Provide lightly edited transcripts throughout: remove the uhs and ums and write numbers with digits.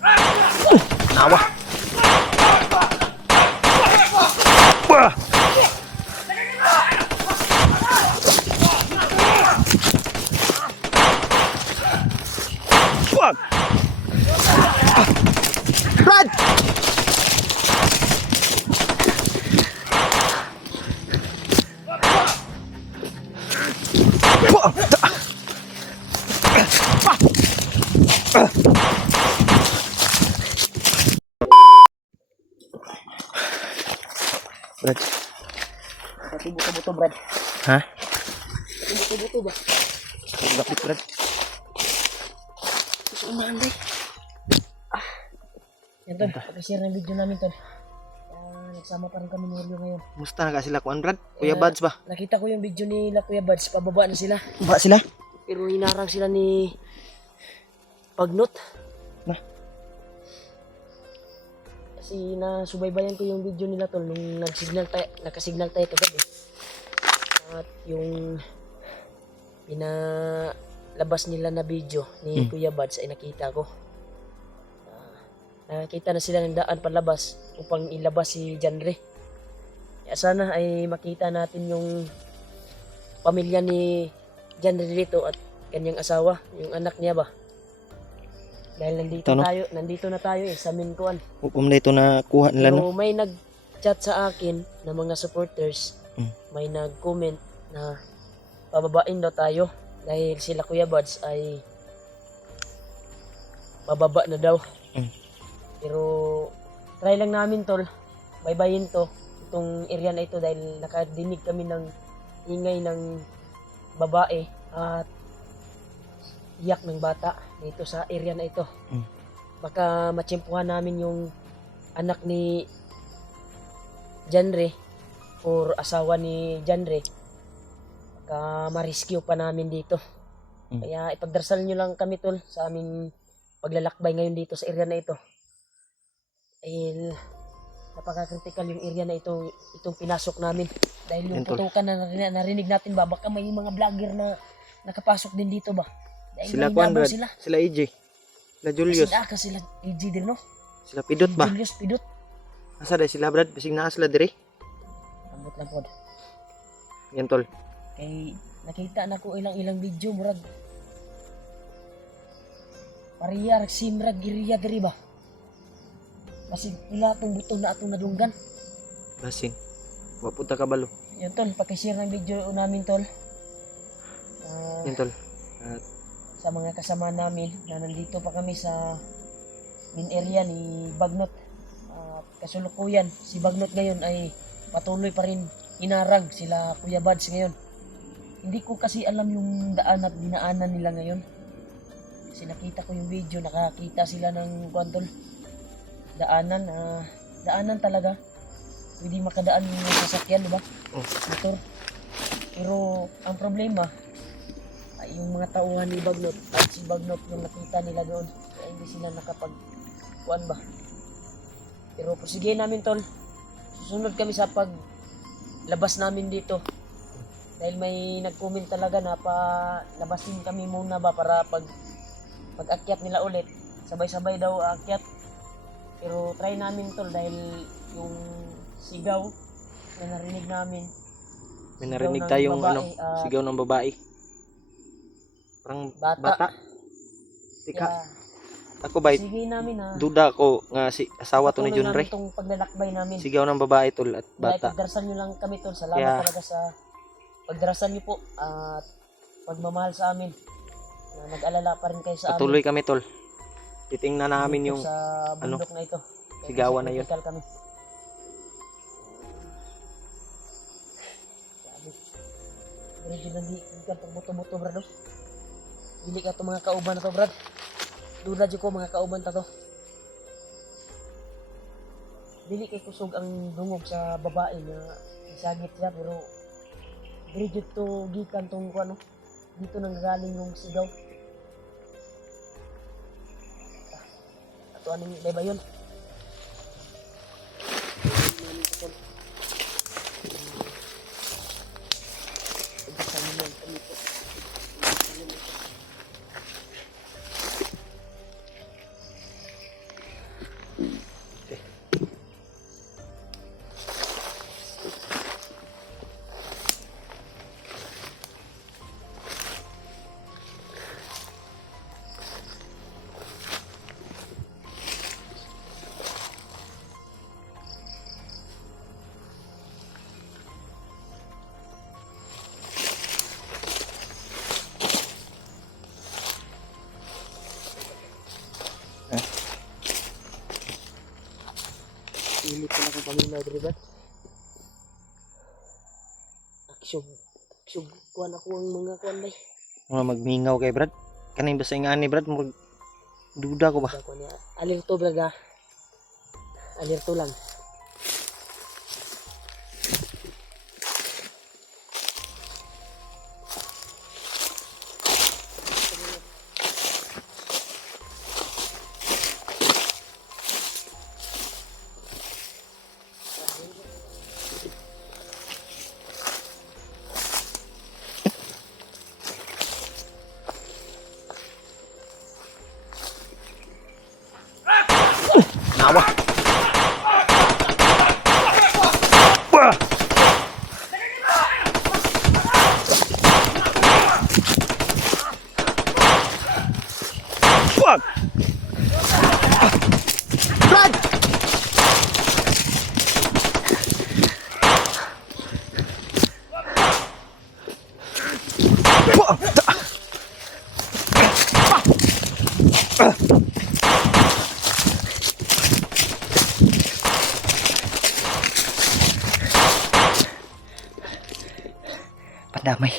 Nawa. Wah. Wah. Brad. Wah. Brad. Buto-buto, Brad. Ha? Buto-buto ba? Lapit, Brad. Gusto umahan, day. Yan, tol. Pag-share ng video namin, tol. Nagsama pa rin kami ni Helio ngayon. Musta na ka sila kuan, Brad? Kuya Buds ba? Nakita ko yung video nila Kuya Buds. Pababa na sila. Ba sila? Pero hinarang sila ni Pagnot. Nah. Kasi nasubaybayan ko yung video nila, tol, nung nakasignal tayo kagabi. At yung pinalabas nila na video ni Kuya Buds ay nakita ko. Nakita na sila ng daan palabas upang ilabas si Janre. Kaya sana ay makita natin yung pamilya ni Janre dito at kanyang asawa, yung anak niya ba. Dahil nandito na tayo sa Minkuan. Upom na ito na kuha nila, no? Pero may nag-chat sa akin na mga supporters, may nag-comment na pababain daw tayo dahil sila Kuya Buds ay bababa na daw. Pero try lang namin, tol, baybayin itong area na ito dahil nakadinig kami ng ingay ng babae at iyak ng bata dito sa area na ito. Baka matsimpuhan namin yung anak ni Janre or asawa ni Janre. Baka ma-rescue pa namin dito. Kaya ipagdarasal nyo lang kami, tol, sa aming paglalakbay ngayon dito sa area na ito. Dahil napaka-critical yung area na ito, itong pinasok namin. Dahil yung putukan na narinig natin ba, baka may mga vlogger na nakapasok din dito ba. Dahil sila kuan, Brad. Sila EJ. Sila Julius. Sila EJ din, no? Sila Pidot ba? Julius Pidot. Asa dahil sila, Brad? Bising naa sila dire. Ambot lang po. Yan, tol. Kay nakita na ko ilang video, murag Maria Simrag iriya diri ba? Kasi ila itong butong na atong nadunggan. Lasing. Wapunta ka balo. Yun, tol, pakishare ng video namin, tol. Yan, tol. Sa mga kasama namin na nandito pa kami sa main area ni Bagnot. Kasulukuyan, si Bagnot ngayon ay patuloy pa rin inarang sila Kuya Buds ngayon. Hindi ko kasi alam yung daan at dinaanan nila ngayon. Kasi nakita ko yung video, nakakita sila ng kwantol. Daanan talaga. Pwede makadaan yung sasakyan, di ba? Motor. Pero ang problema ay yung mga tauhan ni Bagnot at si Bagnot yung nakita nila doon. Kaya hindi sila nakapag-kuan ba. Pero sige namin, tol. Susunod kami sa paglabas namin dito. Dahil may nag-comment talaga na labasin kami muna ba para pag-akyat nila ulit. Sabay-sabay daw aakyat. Pero try namin, tol, dahil yung sigaw na narinig namin. May narinig tayong sigaw ng babae. Parang bata. Tika. Ako ba? Sige namin, duda ko nga si asawa to ni Junre. Itong paglalakbay namin. Sigaw ng babae, tol, at bata. Pagdarasal nyo lang kami, tol. Salamat talaga sa pagdarasal nyo po at pagmamahal sa amin. Nag-alala pa rin kayo sa amin. Patuloy kami, tol. Titingnan namin yung sa bundok na ito. Sigawan na yun. Kami. Medyo nandi ka buto-buto, brad. Dili ka to mga kauban na to, brad. Duda dyan ko mga kauban ta to. Dili kay kusog ang dungog sa babae na isagit siya, pero medyo to gikan tong ano. Dito nang galing yung sigaw. Ato aning ba yun? Init pala kung paminaw diri ba? Aksyon. Aksyon. Kuhan ako ang mga kuhan bay. Mga magmingaw kay Brad. Kanay basta nga ni Brad, duda ko ba? Kuhan niya. Alerto blaga. Alerto lang. Nawa. Wah! Fuck! Brad! Pandamay.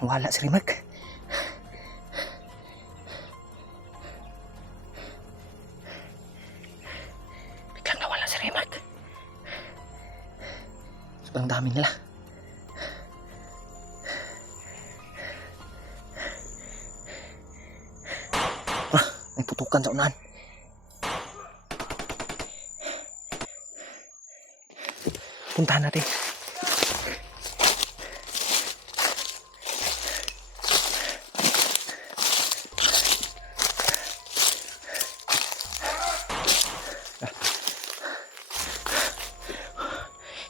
Nawala si Rimag. Biglang nawala si Rimag. Sobrang dami nila. May putukan sa unahan. Puntahan natin.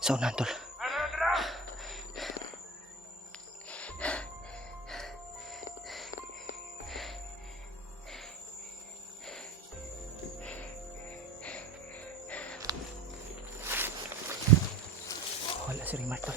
Sa unahan, tol. Wala si Rimar, tol.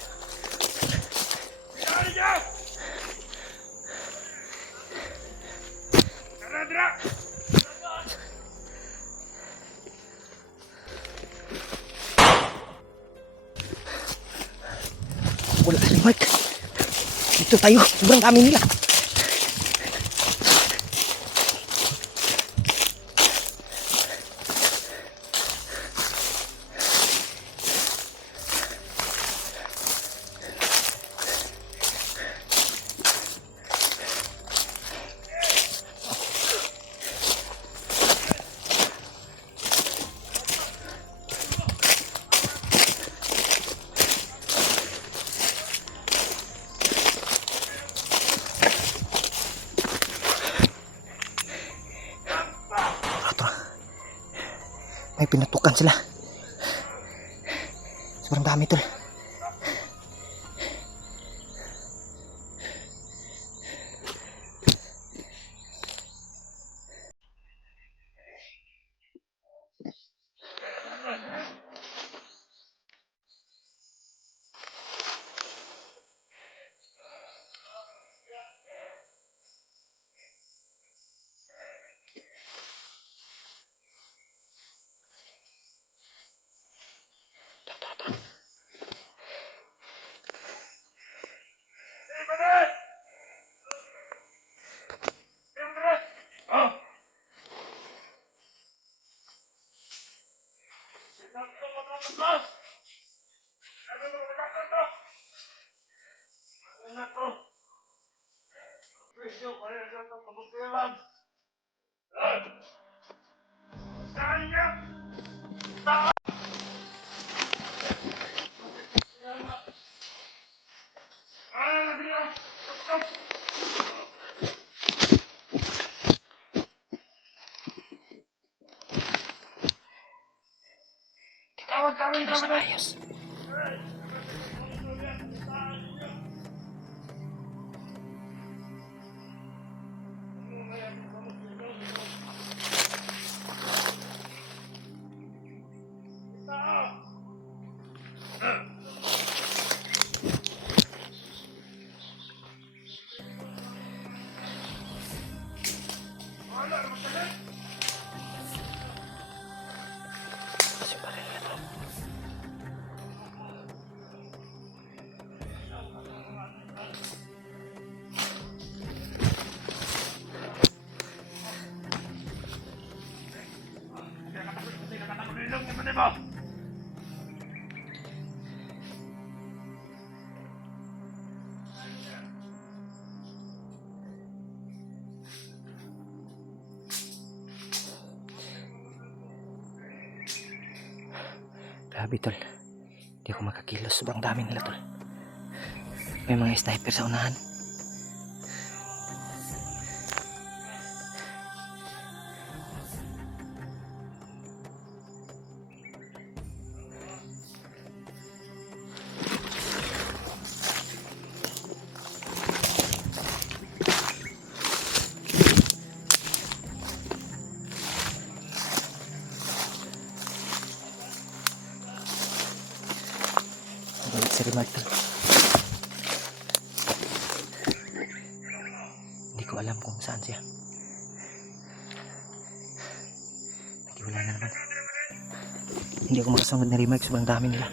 Wala si Rimar. Dito tayo. Sobrang dami nila. May pinatukan sila. Sobrang dami, tol. Mas ayos. Kasi parang ito. Grabe tol. Hindi ako makakilos. Sobrang dami nila tol. May mga sniper sa unahan. Balik si Remark tol. Hindi ko alam kung saan siya. Nagiwala na naman. Hindi ako makasunod ni Remark. Sobrang dami nila.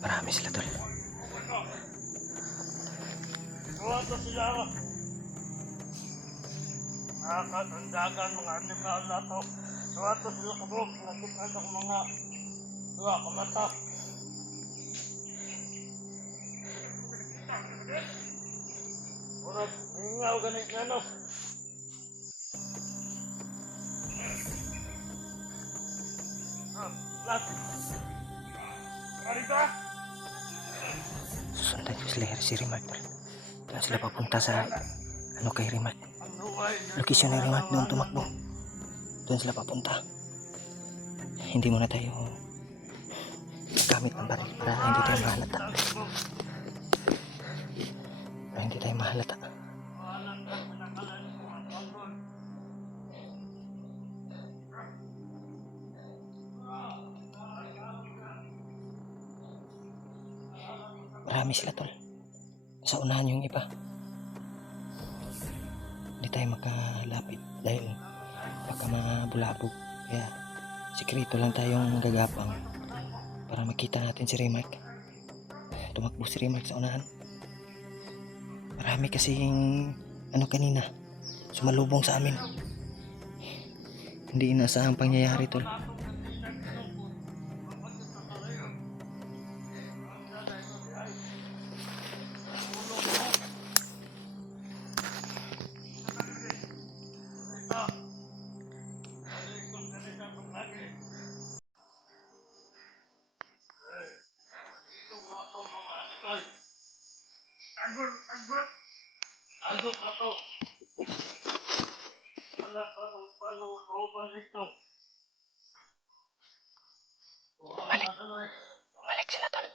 Marami sila tol. Suwato sila ako. Nakatandagan mga animal na to. Suwato sila kabog. Nakitan ako mga dua kamata. Murag, mingaw ganit nga no. Lat. Karita. Susundan ko sila si Remark tol. Kaya sila papunta sa kay Remark. Lokasyon ng Remark doon tumakbo. Doon sila papunta. Hindi muna tayo gamit ng baril para hindi tayo mahalata. Para hindi tayo mahalata. Marami sila tol. Sa unahan yung iba. Hindi tayo makalapit dahil baka mabulabog. Kaya sikreto lang tayong gagapang para makita natin si Remark. Tumakbo si Remark sa unahan. Marami kasing kanina sumalubong sa amin. Hindi inaasahang pangyayari tol. Agod ako. Wala pa ng panong dito. Balik sila tol.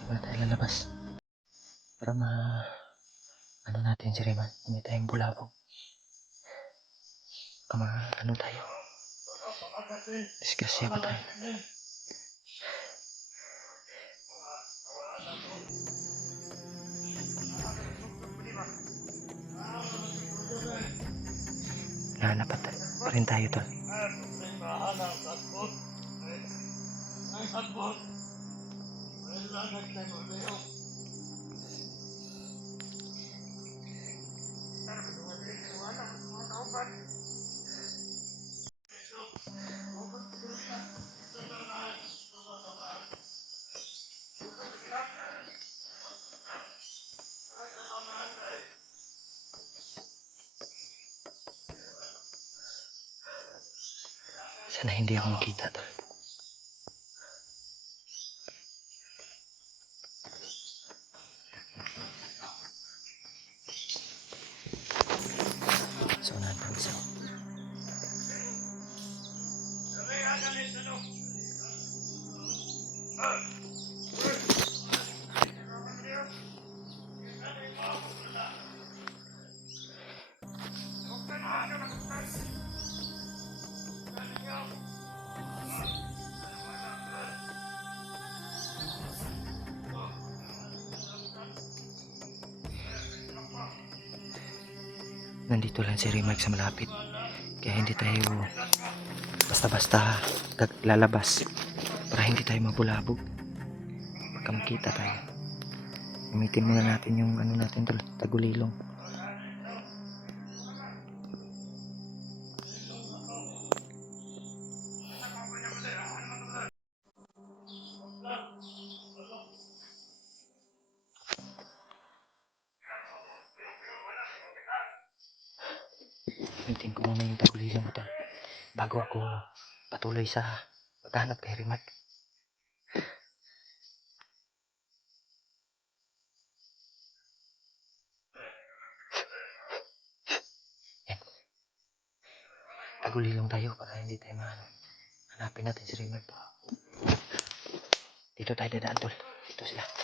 Hindi na tayo lalabas. Para natin si Remark. Hindi tayong bulabog. Tayo. Discuss siya pa tayo. Nanapat pa rin tayo tol. Sana hindi ako makita, tol. So, nandang isa. Nandito lang si Rimac sa malapit. Kaya hindi tayo basta-basta lalabas para hindi tayo mabulabog. Baka makita tayo. Gamitin muna natin yung ano natin tol, tagulilong. Gamitin ko muna yung tagulilong ko tol bago ako patuloy sa paghanap kay Rimac. Yan. Tagulilong tayo para hindi tayo maano. Hanapin natin si Rimac. Dito tayo dadaan tol. Dito sila.